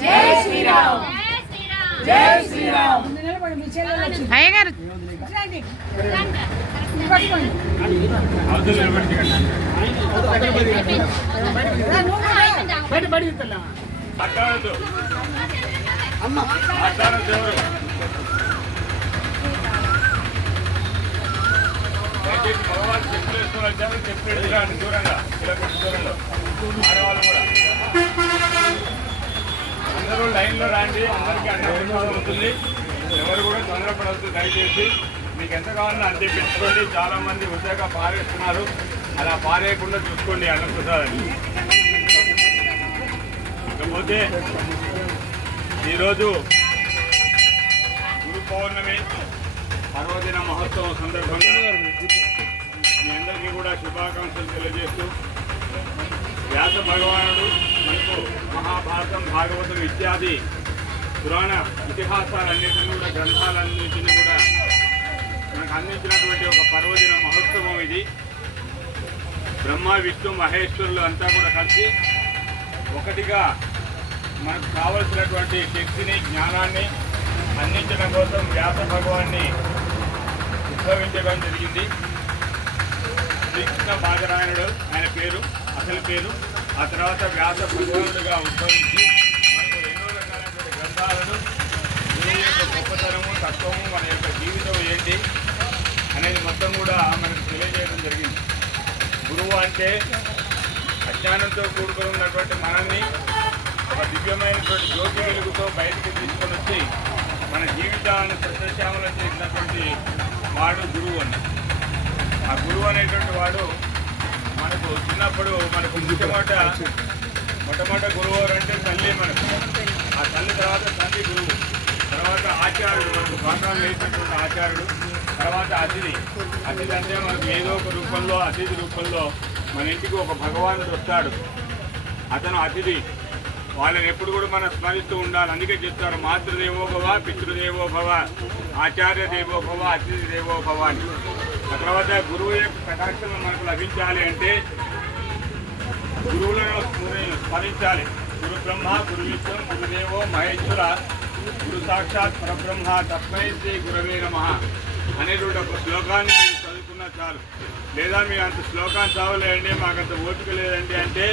జై శ్రీరామ్. జై శ్రీరామ్. చెప్పులు వేసుకొని వచ్చారు చెప్పులు ఎడుతురండి దూరంగా కిలోమీటర్ దూరంలో ఆడవాళ్ళు కూడా అందరూ లైన్లో రాండి అందరికీ అన్నం అవుతుంది. ఎవరు కూడా తొందరపడవద్దు. దయచేసి మీకు ఎంత కావాలన్నా అంతే పెట్టుకోండి. చాలా మంది పారేస్తున్నారు. అలా పారేయకుండా చూసుకోండి అన్నప్రసాదని ఇకపోతే ఈరోజు గురు పౌర్ణమి పర్వదిన మహోత్సవం సందర్భంగా మీ అందరికీ కూడా శుభాకాంక్షలు తెలియజేస్తూ వ్యాస భగవానుడు మనకు మహాభారతం భాగవతం ఇత్యాది పురాణ ఇతిహాసాలన్నింటినీ కూడా గ్రంథాలన్నింటినీ కూడా మనకు అందించినటువంటి ఒక పర్వదిన మహోత్సవం ఇది. బ్రహ్మ విష్ణు మహేశ్వరులు అంతా కూడా కలిసి ఒకటిగా మనకు కావలసినటువంటి శక్తిని జ్ఞానాన్ని అందించడం కోసం వ్యాస భగవాన్ని ఉద్భవించడం జరిగింది. శ్రీకృష్ణ బాదరాయణుడు ఆయన పేరు అసలు పేరు. ఆ తర్వాత వ్యాస భగవానుడుగా ఉద్భవించి మనకు ఎన్నో రకాలైన గ్రంథాలను యొక్క గొప్పతనము తత్వము మన యొక్క జీవితం ఏంటి అనేది మొత్తం కూడా మనకు తెలియజేయడం జరిగింది. గురువు అంటే అజ్ఞానంతో కూడుకొని ఉన్నటువంటి మనల్ని ఒక దివ్యమైనటువంటి జ్యోతి వెలుగుతో బయటికి తీసుకొని వచ్చి మన జీవితాలను సత్యశ్యామలం చేసినటువంటి వాడు గురువు అని ఆ గురువు అనేటువంటి వాడు మనకు చిన్నప్పుడు మనకు మొట్టమొదట మొట్టమొదట గురువు అంటే తల్లి మనకు. ఆ తల్లి తర్వాత తండ్రి గురువు. తర్వాత ఆచార్యుడు మనకు పాఠాలు వేసినటువంటి ఆచార్యుడు. తర్వాత అతిథి. అతిథి అంటే మనకు ఏదో ఒక రూపంలో అతిథి రూపంలో మన ఇంటికి ఒక భగవానుడు వస్తాడు. అతను అతిథి. వాళ్ళని ఎప్పుడు కూడా మనం స్మరిస్తూ ఉండాలి. అందుకే చెప్తారు మాతృదేవో భవ పితృదేవో భవ ఆచార్య దేవో భవ అతిథి దేవో భవ అని. ఆ తర్వాత గురువు యొక్క కటాక్షలు మనకు లభించాలి అంటే గురువులను స్మరించాలి. గురు బ్రహ్మ గురు విష్ణు గురుదేవో మహేశ్వర గురు సాక్షాత్ పరబ్రహ్మ తస్మై శ్రీ గురవే నమ. అనేటువంటి ఒక శ్లోకాన్ని మీరు చదువుకున్నా చాలు. లేదా మీరు అంత శ్లోకాన్ని చదవలేండి మాకు అంత ఓపిక లేదండి అంటే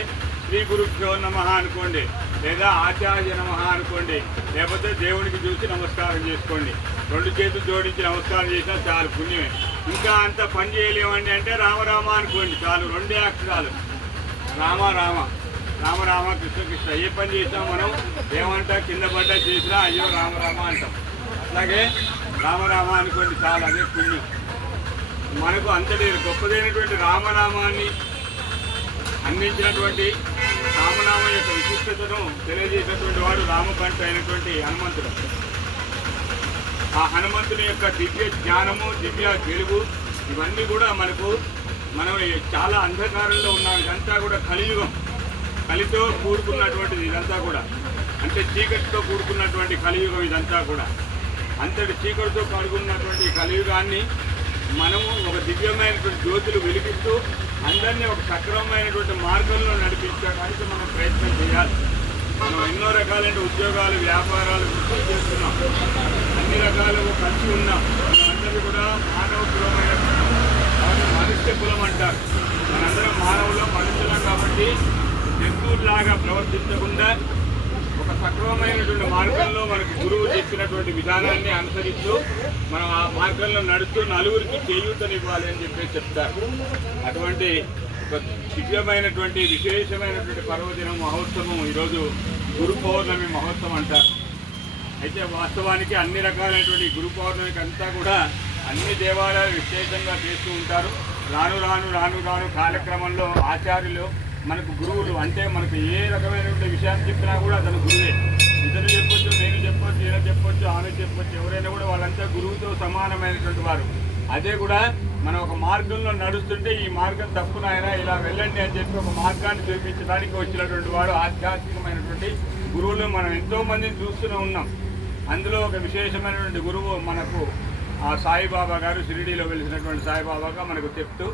శ్రీ గురుభ్యో నమ అనుకోండి లేదా ఆచార్య నమ అనుకోండి లేకపోతే దేవునికి చూసి నమస్కారం చేసుకోండి. రెండు చేతులు జోడించి నమస్కారం చేసినా చాలు పుణ్యమే. ఇంకా అంత పని చేయలేమండి అంటే రామరామ అనుకోండి. చాలు రెండే అక్షరాలు. రామ రామ. రామ రామ కృష్ణ కృష్ణ. ఏ పని చేసినా మనం ఏమంటా కింద పడ్డా చేసినా అయ్యో రామ రామ అంటాం. అట్లాగే రామ రామ అనుకోండి చాలా అదే పుణ్యం. మనకు అంతటి గొప్పదైనటువంటి రామనామాన్ని అందించినటువంటి రామనామ యొక్క విశిష్టతను తెలియజేసినటువంటి వాడు రామకంఠ అయినటువంటి హనుమంతుడు. ఆ హనుమంతుని యొక్క దివ్య జ్ఞానము దివ్య వెలుగు ఇవన్నీ కూడా మనకు మనం చాలా అంధకారంలో ఉన్నాం. ఇదంతా కూడా కలియుగం. కలితో కూడుకున్నటువంటిది ఇదంతా కూడా. అంటే చీకటితో కూడుకున్నటువంటి కలియుగం ఇదంతా కూడా. అంతటి చీకటితో పడుకున్నటువంటి కలియుగాన్ని మనము ఒక దివ్యమైనటువంటి జ్యోతులు వెలిగిస్తూ అందరినీ ఒక సక్రమమైనటువంటి మార్గంలో నడిపించడానికి మనం ప్రయత్నం చేయాలి. మనం ఎన్నో రకాలైన ఉద్యోగాలు వ్యాపారాలు చేస్తున్నాం. కలిసి ఉన్న అందరూ కూడా మానవ కులమైన మనుష్య కులం అంటారు. మనందరం మానవులు మనుషులం కాబట్టి జంతువులాగా ప్రవర్తించకుండా ఒక సక్రమమైనటువంటి మార్గంలో మనకు గురువు చెప్పినటువంటి విధానాన్ని అనుసరిస్తూ మనం ఆ మార్గంలో నడుస్తూ నలుగురికి చేయూతనివ్వాలి అని చెప్పేసి చెప్తారు. అటువంటి ఒక దివ్యమైనటువంటి విశేషమైనటువంటి పర్వదినం మహోత్సవం ఈరోజు గురు పౌర్ణమి మహోత్సవం అంటారు. అయితే వాస్తవానికి అన్ని రకాలైనటువంటి గురు పౌర్ణమికి అంతా కూడా అన్ని దేవాలయాలు విశేషంగా చేస్తూ ఉంటారు. రాను రాను రాను రాను కాలక్రమంలో ఆచార్యులు మనకు గురువులు అంటే మనకు ఏ రకమైనటువంటి విషయాన్ని చెప్పినా కూడా అతను గురువే. ఇతను చెప్పొచ్చు నేను చెప్పొచ్చు ఈయన చెప్పొచ్చు ఆమె చెప్పొచ్చు ఎవరైనా కూడా వాళ్ళంతా గురువుతో సమానమైనటువంటి వారు. అదే కూడా మనం ఒక మార్గంలో నడుస్తుంటే ఈ మార్గం తప్పునాయన ఇలా వెళ్ళండి అని చెప్పి ఒక మార్గాన్ని చూపించడానికి వచ్చినటువంటి వాడు ఆధ్యాత్మికమైనటువంటి గురువులు. మనం ఎంతో మందిని చూస్తూనే ఉన్నాం. అందులో ఒక విశేషమైనటువంటి గురువు మనకు ఆ సాయిబాబా గారు షిరిడీలో వెలిసినటువంటి సాయిబాబాగా మనకు చెప్తూ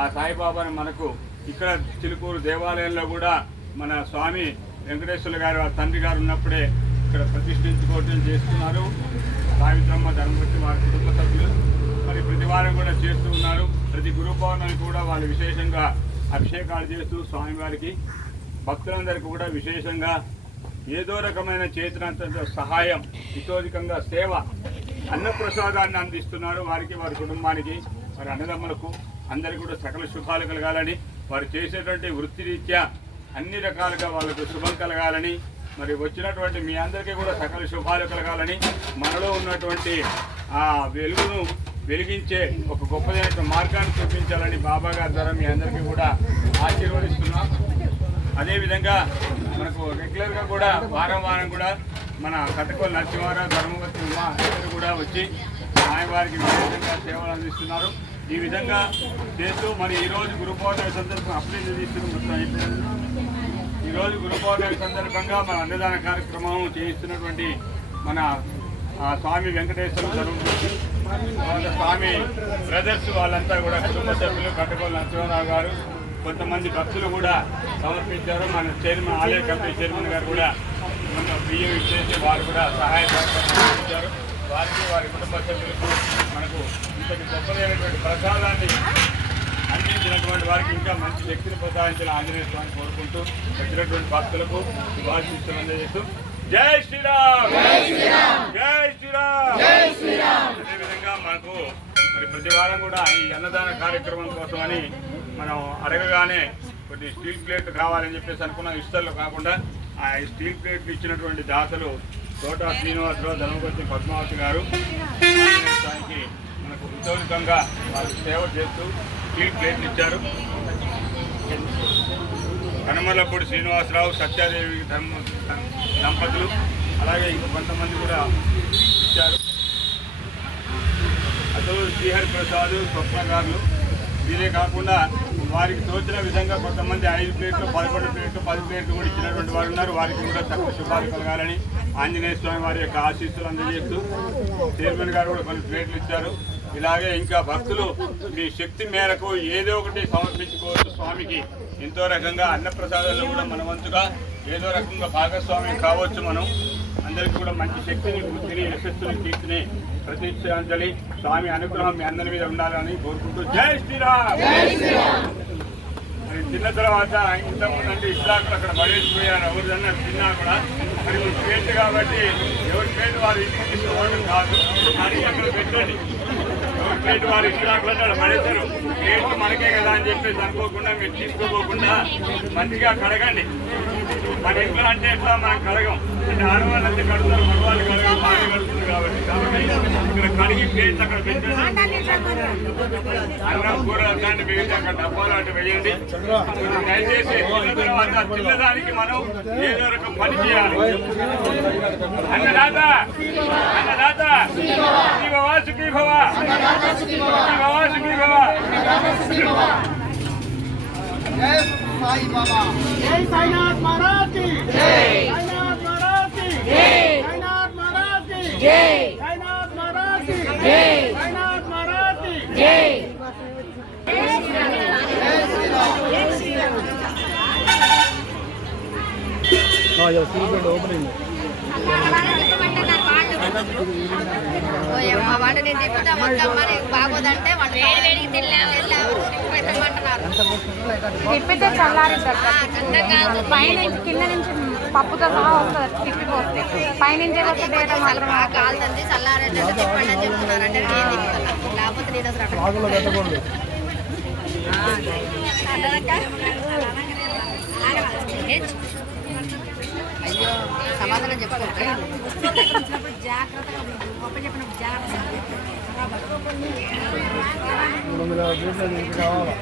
ఆ సాయిబాబాను మనకు ఇక్కడ చిలుకూరు దేవాలయంలో కూడా మన స్వామి వెంకటేశ్వర గారు ఆ తండ్రి గారు ఉన్నప్పుడే ఇక్కడ ప్రతిష్ఠించుకోవటం చేస్తున్నారు. సావిత్రమ్మ ధర్మపతి వారి కుటుంబ సభ్యులు. మరి ప్రతి వారం కూడా చేస్తూ ఉన్నారు. ప్రతి గురు పౌర్ణమి కూడా వాళ్ళు విశేషంగా అభిషేకాలు చేస్తూ స్వామివారికి భక్తులందరికీ కూడా విశేషంగా ఏదో రకమైన చేతనంత సహాయం ఇతోధికంగా సేవ అన్నప్రసాదాన్ని అందిస్తున్నారు వారికి వారి కుటుంబానికి. వారి అన్నదమ్ములకు అందరికీ కూడా సకల శుభాలు కలగాలని వారు చేసేటువంటి వృత్తిరీత్యా అన్ని రకాలుగా వాళ్ళకు శుభం కలగాలని మరి వచ్చినటువంటి మీ అందరికీ కూడా సకల శుభాలు కలగాలని మనలో ఉన్నటువంటి ఆ వెలుగును వెలిగించే ఒక గొప్పదైన మార్గాన్ని చూపించాలని బాబా గారి ద్వారా మీ అందరికీ కూడా ఆశీర్వదిస్తున్నాం. అదేవిధంగా మనకు రెగ్యులర్గా కూడా వారం వారం కూడా మన కటకోలు నరసింహారావు ధర్మవతి ఉమా ఇద్దరు కూడా వచ్చి స్వామివారికి విధంగా సేవలు అందిస్తున్నారు. ఈ విధంగా చేస్తూ మరి ఈరోజు గురు పౌర్ణమి సందర్భంగా అప్లై చేస్తున్నాం మొత్తం ఈరోజు గురు పౌర్ణమి సందర్భంగా మన అన్నదాన కార్యక్రమం చేయిస్తున్నటువంటి మన స్వామి వెంకటేశ్వర జరుగుతుంది. స్వామి బ్రదర్స్ వాళ్ళంతా కూడా కుటుంబ సభ్యులు కట్టగోలు నరసింహారావు గారు కొంతమంది భక్తులు కూడా సమర్పించారు. మన చైర్మన్ ఆలయ కమిటీ చైర్మన్ గారు కూడా మన బియ్యం ఇచ్చేసి వారు కూడా సహాయ సహకారాలు అందించారు. వారికి వారి కుటుంబ సభ్యులకు మనకు ఇంతటి గొప్పదైనటువంటి ప్రసాదాన్ని అందించినటువంటి వారికి ఇంకా మంచి శక్తిని ప్రసాదించిన ఆంజనేయ స్వామిని కోరుకుంటూ వచ్చినటువంటి భక్తులకు శుభాశిస్తులు అందజేస్తూ జై శ్రీరామ్! జై శ్రీరామ్! జై శ్రీరామ్! అదేవిధంగా మనకు మరి ప్రతి వారం కూడా ఈ అన్నదాన కార్యక్రమం కోసం అని మనం అడగగానే కొన్ని స్టీల్ ప్లేట్లు కావాలని చెప్పేసి అనుకున్న. ఇష్టల్లో కాకుండా ఆ స్టీల్ ప్లేట్లు ఇచ్చినటువంటి దాతలు తోట శ్రీనివాసరావు ధర్మపతి పద్మావతి గారు. దానికి మనకు ఉద్యోగంగా వాళ్ళు సేవ చేస్తూ స్టీల్ ప్లేట్లు ఇచ్చారు. కనుమలప్పుడు శ్రీనివాసరావు సత్యాదేవి ధర్మ దంపతులు అలాగే ఇంకొంతమంది కూడా ఇచ్చారు. అతను శ్రీహరి ప్రసాద్ స్వప్న గారు. ఇదే కాకుండా వారికి తోచిన విధంగా కొంతమంది ఐదు ప్లేట్లు పదకొండు ప్లేట్లు పది ప్లేట్లు కూడా ఇచ్చినటువంటి వారు ఉన్నారు. వారికి కూడా తక్కువ శుభాలు కలగాలని ఆంజనేయ స్వామి వారి యొక్క ఆశీస్సులు అందజేస్తూ చైర్మన్ గారు కూడా కొన్ని ప్లేట్లు ఇచ్చారు. ఇలాగే ఇంకా భక్తులు మీ శక్తి మేరకు ఏదో ఒకటి సమర్పించుకోవచ్చు స్వామికి. ఎంతో రకంగా అన్నప్రసాదాల్లో కూడా మన వంతుగా ఏదో రకంగా భాగస్వామ్యం కావచ్చు మనం. అందరికీ కూడా మంచి శక్తిని బుద్ధిని యశస్సుని కీర్తిని ప్రతీక్షించాలి స్వామి అనుగ్రహం మీ అందరి మీద ఉండాలని కోరుకుంటూ జై శ్రీరామ్. మరి తిన్న తర్వాత ఇంతకుముందు అంటే అక్కడ పడేసిపోయారు. ఎవరిదన్నా తిన్నా కూడా మరి మీ కాబట్టి ఎవరి పేరు వారు ఇంటికి తీసుకోవడం కాదు. కానీ అక్కడ పెట్టండి. ఎవరి వారు ఇస్లాకులు అంటే అక్కడ పడేశారు ప్లేట్ మనకే కదా అని చెప్పేసి అనుకోకుండా మీరు తీసుకోపోకుండా మంచిగా కడగండి. మన ఇంట్లో అంటే ఎట్లా మనం కడగం? అంటే ఆడవాళ్ళు అంతే కడుతారు మగవాళ్ళు కడగం భార్య కడుతుంది కాబట్టి. కాబట్టి ఇక్కడ కడిగి ప్లేట్లు అక్కడ పెట్టండి. అన్నం కూర అట్లాంటి మిగిలితే అక్కడ డబ్బాలు అటు వేయండి. దయచేసి తిన్న తర్వాత తిన్నదానికి మనం ఏదో రకం పని చేయాలి. అన్నదాత అన్నదాత శివవా సుఖీ భవ శివవా సుఖీ భవ జై సాయినాథ్ మహారాజ్కి జై సాయినాథ్ మహారాజ్కి జై సాయినాథ్ మహారాజ్కి జై సాయినాథ్ మహారాజ్కి జై సాయినాథ్ వాడు నేను తిప్పుతా మొత్తం మరి బాగోదంటే పెట్టమంటున్నారు తిప్పితే. కాదు. పైన కింద నుంచి పప్పుతో సహా వస్తుంది తిప్పిపోతే. పైనుంచే బాగా కాలుతుంది చల్లారేటట్టు తిప్పండి అని చెప్తున్నారు అంటే నేను తిప్పుతున్నా లేకపోతే నేను అసలు అట్లా ఆ, అట్లనక్క?